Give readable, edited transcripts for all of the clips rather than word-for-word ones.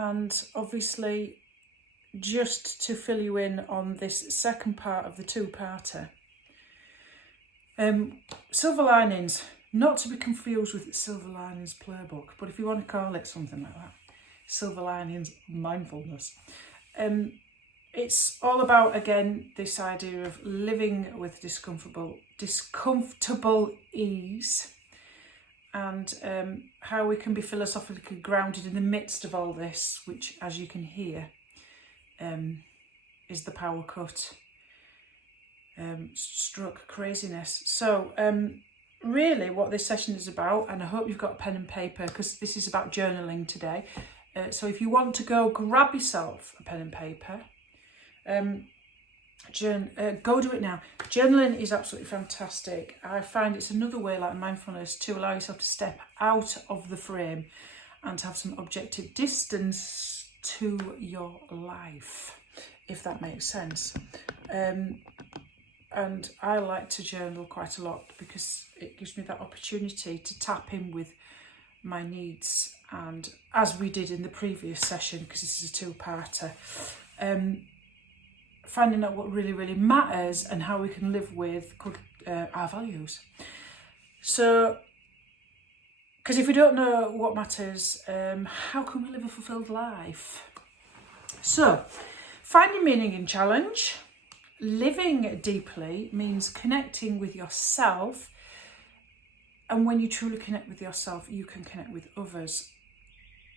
and obviously just to fill you in on this second part of the two-parter. Silver linings, not to be confused with Silver Linings Playbook, but if you want to call it something like that, Silver Linings Mindfulness. It's all about, again, this idea of living with discomfortable ease, and how we can be philosophically grounded in the midst of all this, which, as you can hear, is the power cut struck craziness. So really what this session is about, and I hope you've got a pen and paper because this is about journaling today. So if you want to go grab yourself a pen and paper, go do it now. Journaling is absolutely fantastic. I find it's another way, like mindfulness, to allow yourself to step out of the frame and to have some objective distance to your life, if that makes sense. And I like to journal quite a lot because it gives me that opportunity to tap in with my needs, and as we did in the previous session, because this is a two-parter, finding out what really, really matters and how we can live with our values. So, because if we don't know what matters, how can we live a fulfilled life? So, finding meaning in challenge. Living deeply means connecting with yourself, and when you truly connect with yourself, you can connect with others.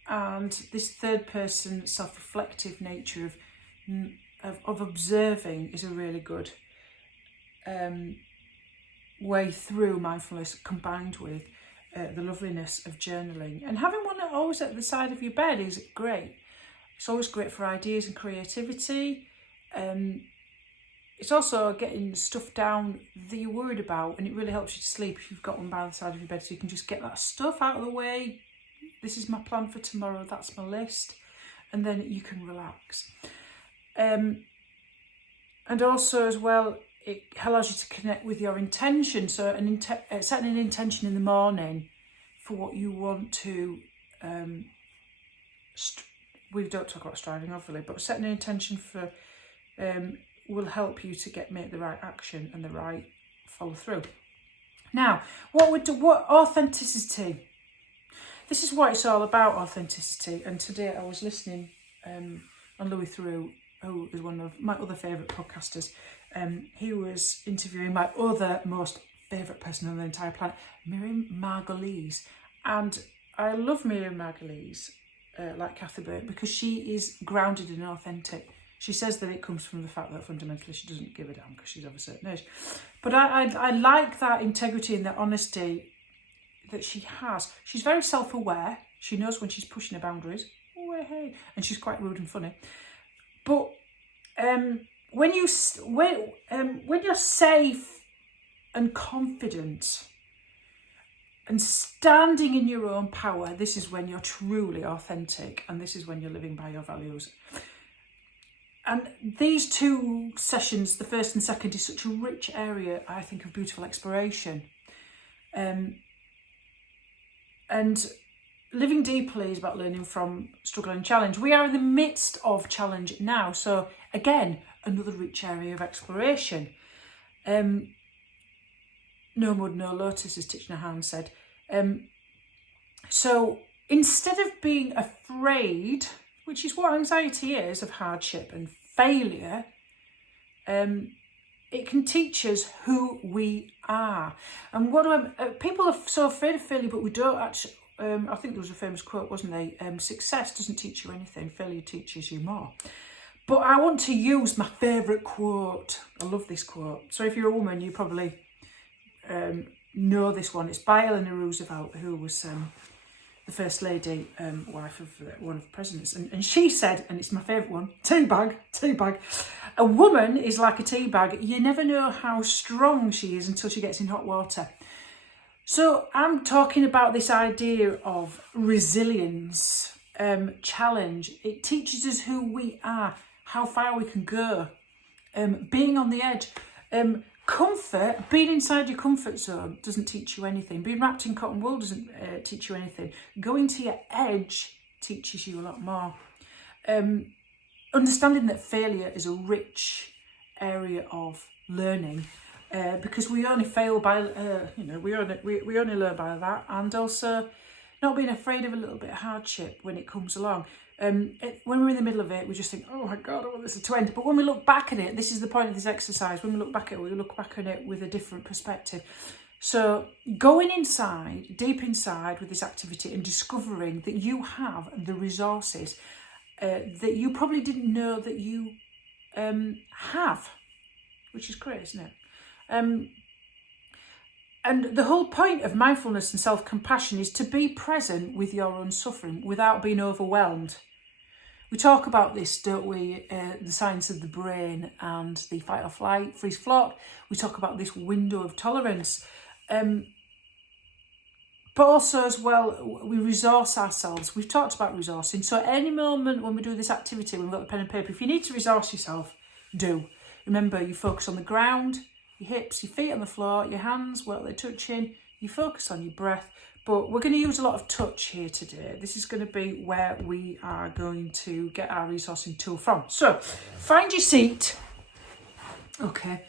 And this third person self-reflective nature of observing is a really good way through mindfulness, combined with the loveliness of journaling. And having one always at the side of your bed is great. It's always great for ideas and creativity. It's also getting stuff down that you're worried about, and it really helps you to sleep if you've got one by the side of your bed, so you can just get that stuff out of the way. This is my plan for tomorrow, that's my list, and then you can relax. And also as well, it allows you to connect with your intention. So setting an intention in the morning for what you want to, we don't talk about striving obviously, but setting an intention for will help you to make the right action and the right follow through. Now, what authenticity? This is what it's all about, authenticity. And today I was listening on Louis Theroux, who is one of my other favourite podcasters. He was interviewing my other most favourite person on the entire planet, Miriam Margolyes. And I love Miriam Margolyes, like Cathy Burke, because she is grounded and authentic. She says that it comes from the fact that fundamentally she doesn't give a damn because she's of a certain age. But I like that integrity and that honesty that she has. She's very self-aware. She knows when she's pushing her boundaries. Oh, hey. And she's quite rude and funny. But when you're safe and confident and standing in your own power, this is when you're truly authentic, and this is when you're living by your values. And these two sessions, the first and second, is such a rich area, I think, of beautiful exploration. And living deeply is about learning from struggle and challenge. We are in the midst of challenge now. So again, another rich area of exploration. No mud, no lotus, as Thich Nhat Hanh said. So instead of being afraid, which is what anxiety is, of hardship and failure, it can teach us who we are. And people are so afraid of failure, but we don't actually, I think there was a famous quote, wasn't there? Success doesn't teach you anything, failure teaches you more. But I want to use my favourite quote. I love this quote. So if you're a woman, you probably know this one. It's by Eleanor Roosevelt, who was the First Lady, wife of one of the presidents. And she said, and it's my favourite one, teabag. A woman is like a teabag. You never know how strong she is until she gets in hot water. So I'm talking about this idea of resilience, challenge. It teaches us who we are, how far we can go, being on the edge. Comfort, being inside your comfort zone doesn't teach you anything. Being wrapped in cotton wool doesn't teach you anything. Going to your edge teaches you a lot more. understanding that failure is a rich area of learning, because we only fail by, we only learn by that, and also not being afraid of a little bit of hardship when it comes along. When we're in the middle of it, we just think, oh my God, I want this to end. But when we look back at it, this is the point of this exercise, when we look back at it, we look back at it with a different perspective. So going inside, deep inside with this activity and discovering that you have the resources that you probably didn't know that you have, which is great, isn't it? And the whole point of mindfulness and self-compassion is to be present with your own suffering without being overwhelmed. We talk about this, don't we? The science of the brain and the fight or flight, freeze float. We talk about this window of tolerance. But also as well, we resource ourselves. We've talked about resourcing. So at any moment when we do this activity, when we've got the pen and paper, if you need to resource yourself, do. Remember, you focus on the ground, your hips, your feet on the floor, your hands, where they're touching. You focus on your breath. But we're going to use a lot of touch here today. This is going to be where we are going to get our resourcing tool from. So find your seat. Okay.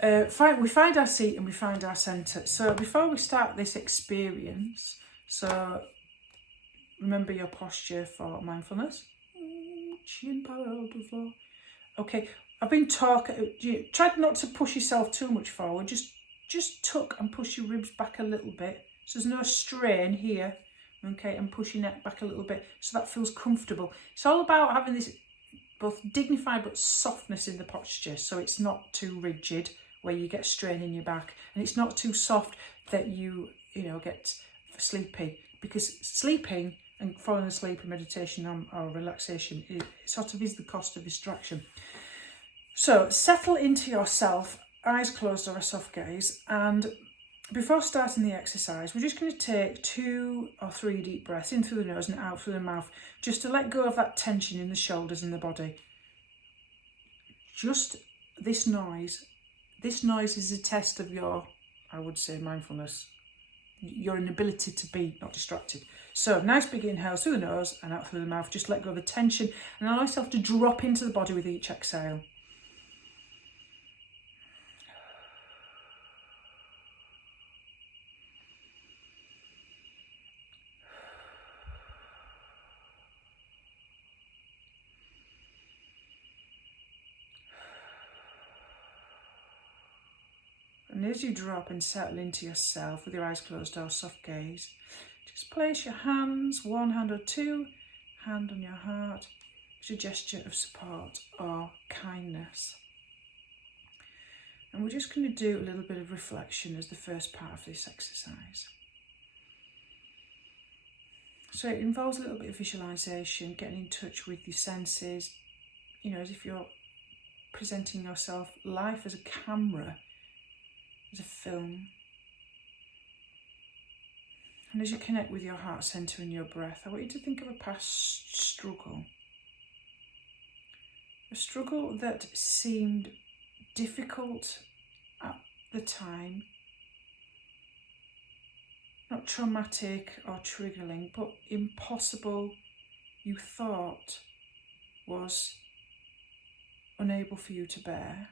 We find our seat and we find our centre. So before we start this experience, so remember your posture for mindfulness. Chin parallel to the floor. Okay, I've been talking. Try not to push yourself too much forward. Just tuck and push your ribs back a little bit. So there's no strain here. Okay, and push your neck back a little bit so that feels comfortable. It's all about having this both dignified but softness in the posture, so it's not too rigid where you get strain in your back, and it's not too soft that you get sleepy, because sleeping and falling asleep in meditation or relaxation, it sort of is the cost of distraction. So settle into yourself, eyes closed or a soft gaze, and before starting the exercise, we're just going to take 2 or 3 deep breaths in through the nose and out through the mouth, just to let go of that tension in the shoulders and the body. Just this noise is a test of your, I would say, mindfulness, your inability to be not distracted. So nice big inhales through the nose and out through the mouth. Just let go of the tension and allow yourself to drop into the body with each exhale. And as you drop and settle into yourself with your eyes closed or soft gaze, just place your hands, 1 hand or 2, hand on your heart, as a gesture of support or kindness. And we're just going to do a little bit of reflection as the first part of this exercise. So it involves a little bit of visualization, getting in touch with your senses, as if you're presenting yourself life as a camera, as a film. And as you connect with your heart centre and your breath, I want you to think of a past struggle. A struggle that seemed difficult at the time, not traumatic or triggering, but impossible, you thought was unable for you to bear.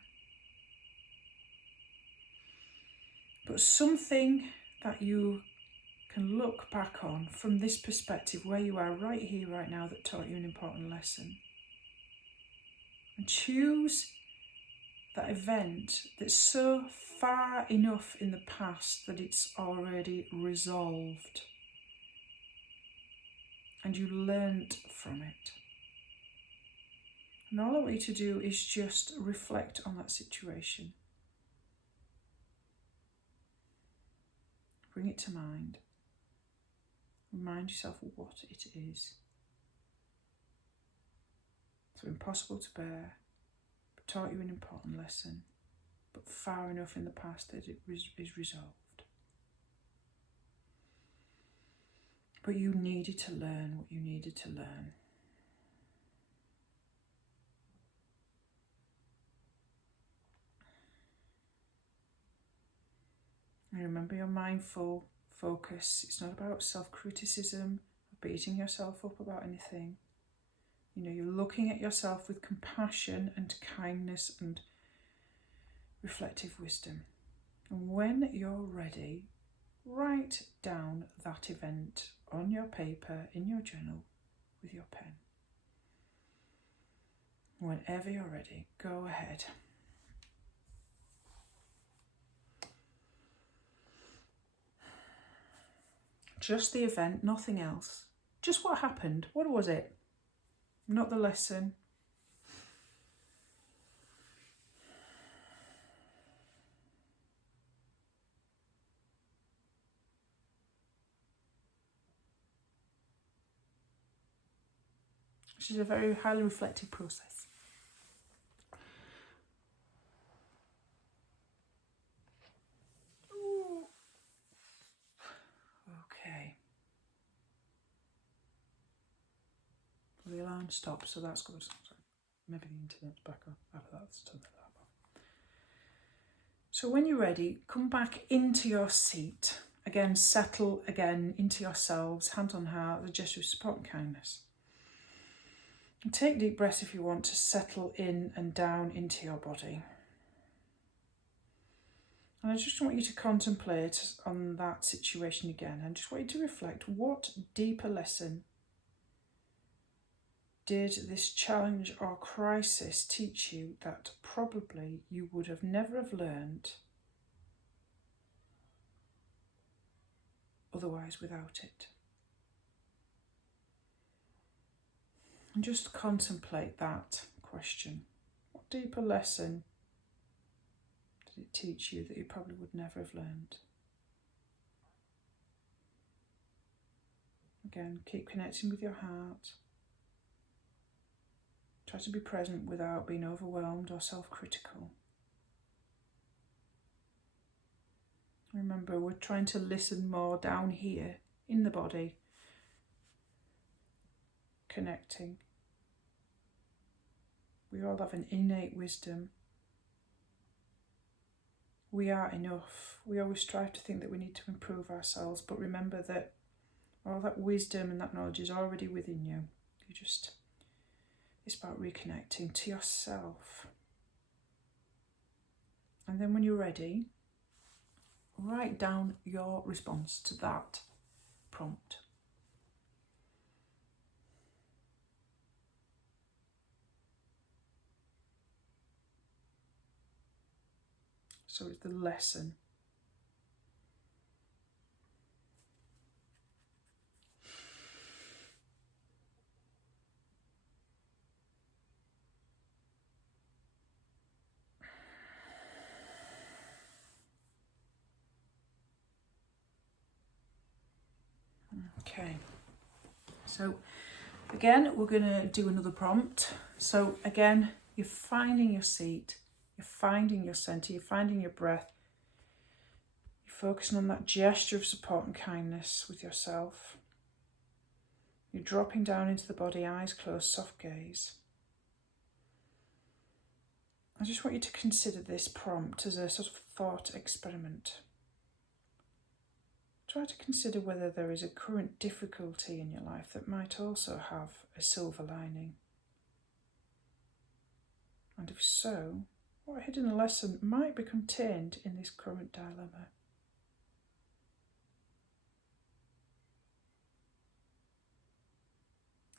But something that you can look back on from this perspective, where you are right here, right now, that taught you an important lesson. And choose that event that's so far enough in the past that it's already resolved and you learnt from it. And all I want you to do is just reflect on that situation. Bring it to mind. Remind yourself of what it is. So impossible to bear, but taught you an important lesson, but far enough in the past that it is resolved. But you needed to learn what you needed to learn. And remember your mindful focus. It's not about self-criticism or beating yourself up about anything. You know, you're looking at yourself with compassion and kindness and reflective wisdom. And when you're ready, write down that event on your paper, in your journal, with your pen. Whenever you're ready, go ahead. Just the event, nothing else. Just what happened. What was it? Not the lesson. Which is a very highly reflective process. Ooh. Okay. Well, the alarm stopped, so that's good. Maybe the internet's back on. After that, let's turn the alarm off. So when you're ready, come back into your seat. Again, settle again into yourselves, hand on heart, the gesture of support and kindness. And take deep breaths if you want to settle in and down into your body. And I just want you to contemplate on that situation again. And just want you to reflect, what deeper lesson did this challenge or crisis teach you that probably you would have never have learned otherwise without it? And just contemplate that question. What deeper lesson did it teach you that you probably would never have learned? Again, keep connecting with your heart. Try to be present without being overwhelmed or self-critical. Remember, we're trying to listen more down here in the body, connecting. We all have an innate wisdom. We are enough. We always strive to think that we need to improve ourselves, but remember that all that wisdom and that knowledge is already within you. It's about reconnecting to yourself. And then when you're ready, write down your response to that prompt. So it's the lesson. Okay, so again, we're going to do another prompt. So again, you're finding your seat, you're finding your centre, you're finding your breath. You're focusing on that gesture of support and kindness with yourself. You're dropping down into the body, eyes closed, soft gaze. I just want you to consider this prompt as a sort of thought experiment. Try to consider whether there is a current difficulty in your life that might also have a silver lining. And if so, what hidden lesson might be contained in this current dilemma?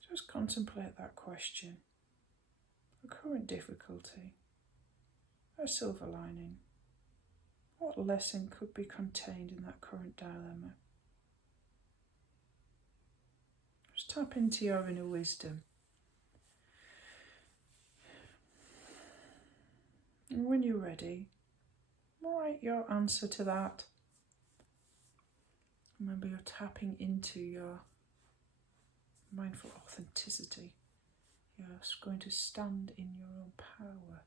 Just contemplate that question. A current difficulty, a silver lining. What lesson could be contained in that current dilemma? Just tap into your inner wisdom. And when you're ready, write your answer to that. Remember, you're tapping into your mindful authenticity. You're going to stand in your own power.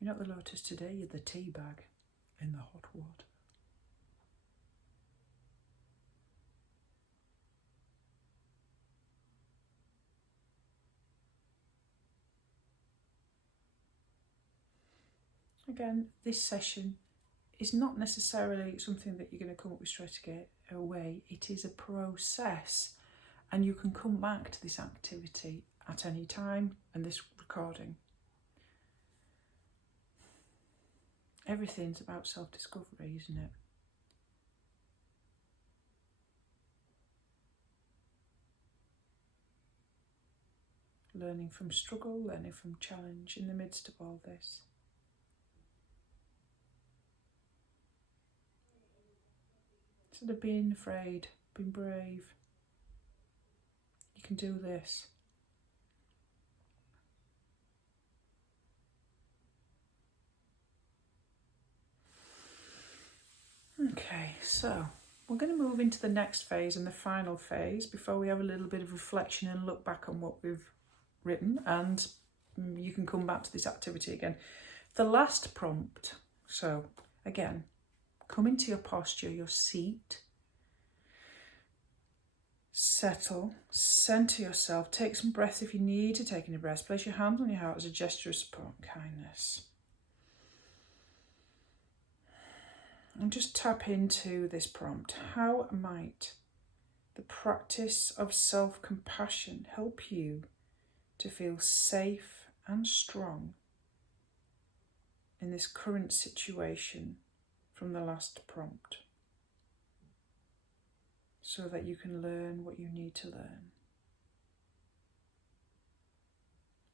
You're not the lotus today, you're the tea bag in the hot water. Again, this session is not necessarily something that you're going to come up with straight away. It is a process, and you can come back to this activity at any time, and this recording. Everything's about self-discovery, isn't it? Learning from struggle, learning from challenge in the midst of all this. Instead of being afraid, being brave, you can do this. Okay, so we're going to move into the next phase and the final phase before we have a little bit of reflection and look back on what we've written, and you can come back to this activity again. The last prompt, so again, come into your posture, your seat, settle, centre yourself, take some breaths if you need to take any breaths, place your hands on your heart as a gesture of support and kindness. And just tap into this prompt. How might the practice of self-compassion help you to feel safe and strong in this current situation from the last prompt, so that you can learn what you need to learn?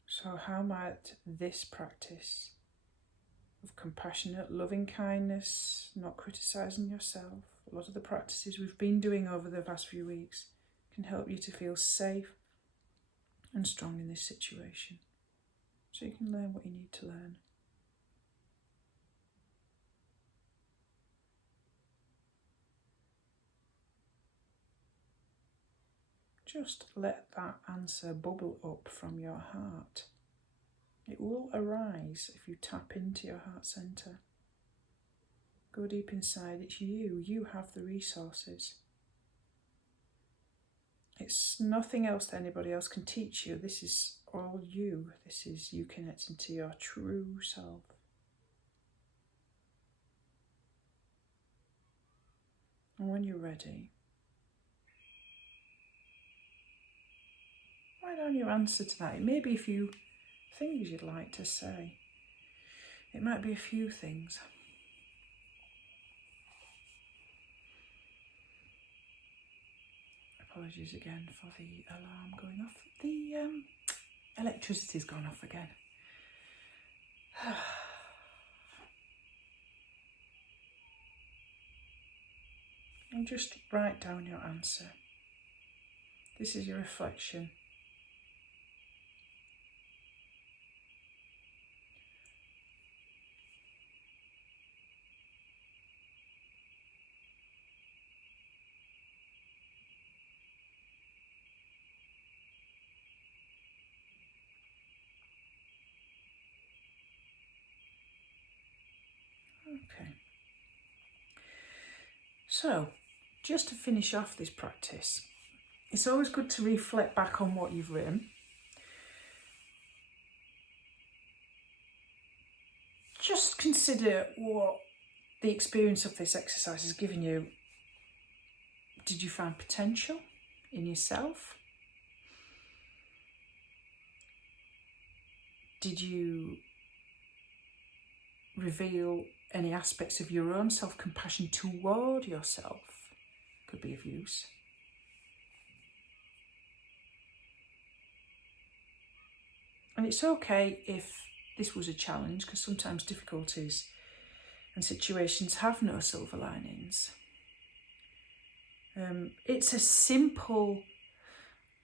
So how might this practice of compassionate, loving kindness, not criticising yourself, a lot of the practices we've been doing over the past few weeks, can help you to feel safe and strong in this situation, so you can learn what you need to learn. Just let that answer bubble up from your heart. It will arise if you tap into your heart centre. Go deep inside. It's you. You have the resources. It's nothing else that anybody else can teach you. This is all you. This is you connecting to your true self. And when you're ready, write down your answer to that. It may be a few things you'd like to say. It might be a few things. Apologies again for the alarm going off. The electricity's gone off again. And just write down your answer. This is your reflection. Okay. So, just to finish off this practice, it's always good to reflect back on what you've written. Just consider what the experience of this exercise has given you. Did you find potential in yourself? Did you reveal any aspects of your own self-compassion toward yourself? Could be of use. And it's okay if this was a challenge, because sometimes difficulties and situations have no silver linings. It's a simple,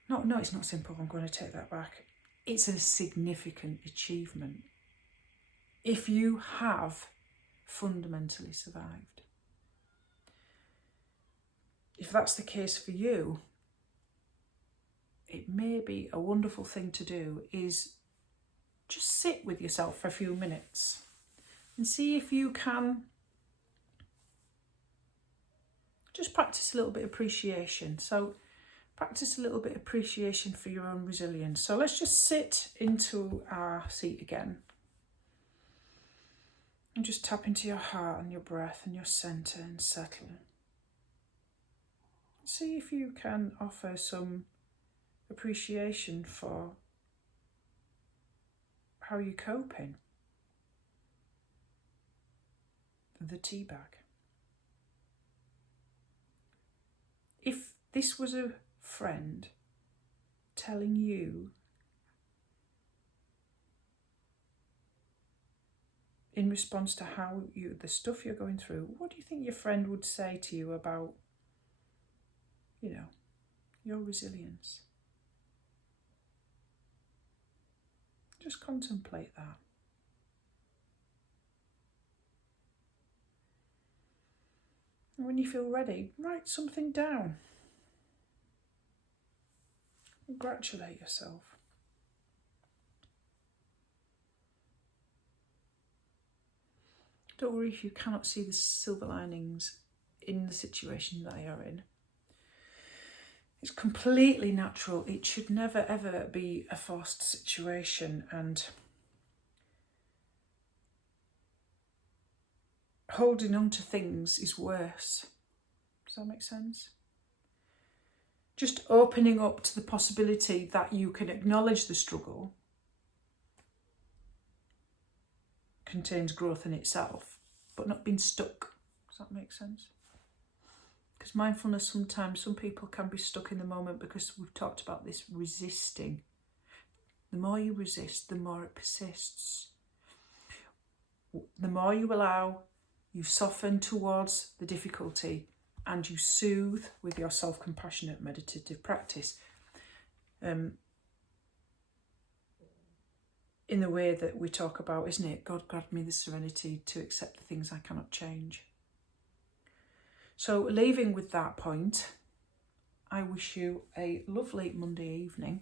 no, it's not simple, I'm going to take that back. It's a significant achievement if you have fundamentally survived. If that's the case for you, it may be a wonderful thing to do is just sit with yourself for a few minutes and see if you can just practice a little bit of appreciation. So practice a little bit of appreciation for your own resilience. So let's just sit into our seat again. And just tap into your heart and your breath and your centre and settle. See if you can offer some appreciation for how you're coping. The tea bag. If this was a friend telling you in response to the stuff you're going through, what do you think your friend would say to you about, your resilience? Just contemplate that. And when you feel ready, write something down. Congratulate yourself. Don't worry if you cannot see the silver linings in the situation that you're in. It's completely natural. It should never ever be a forced situation, and holding on to things is worse. Does that make sense? Just opening up to the possibility that you can acknowledge the struggle contains growth in itself, but not being stuck. Does that make sense? Because mindfulness, sometimes some people can be stuck in the moment because we've talked about this resisting. The more you resist, the more it persists. The more you allow, you soften towards the difficulty and you soothe with your self-compassionate meditative practice. In the way that we talk about, isn't it? God grant me the serenity to accept the things I cannot change. So leaving with that point, I wish you a lovely Monday evening.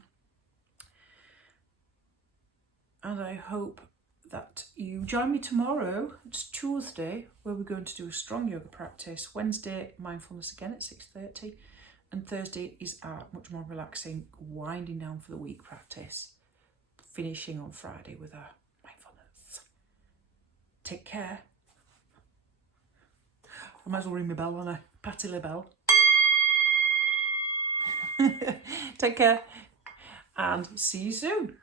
And I hope that you join me tomorrow. It's Tuesday, where we're going to do a strong yoga practice. Wednesday, mindfulness again at 6:30. And Thursday is our much more relaxing, winding down for the week practice. Finishing on Friday with our mindfulness. Take care. I might as well ring my bell, won't I? Patty the bell. Take care and see you soon.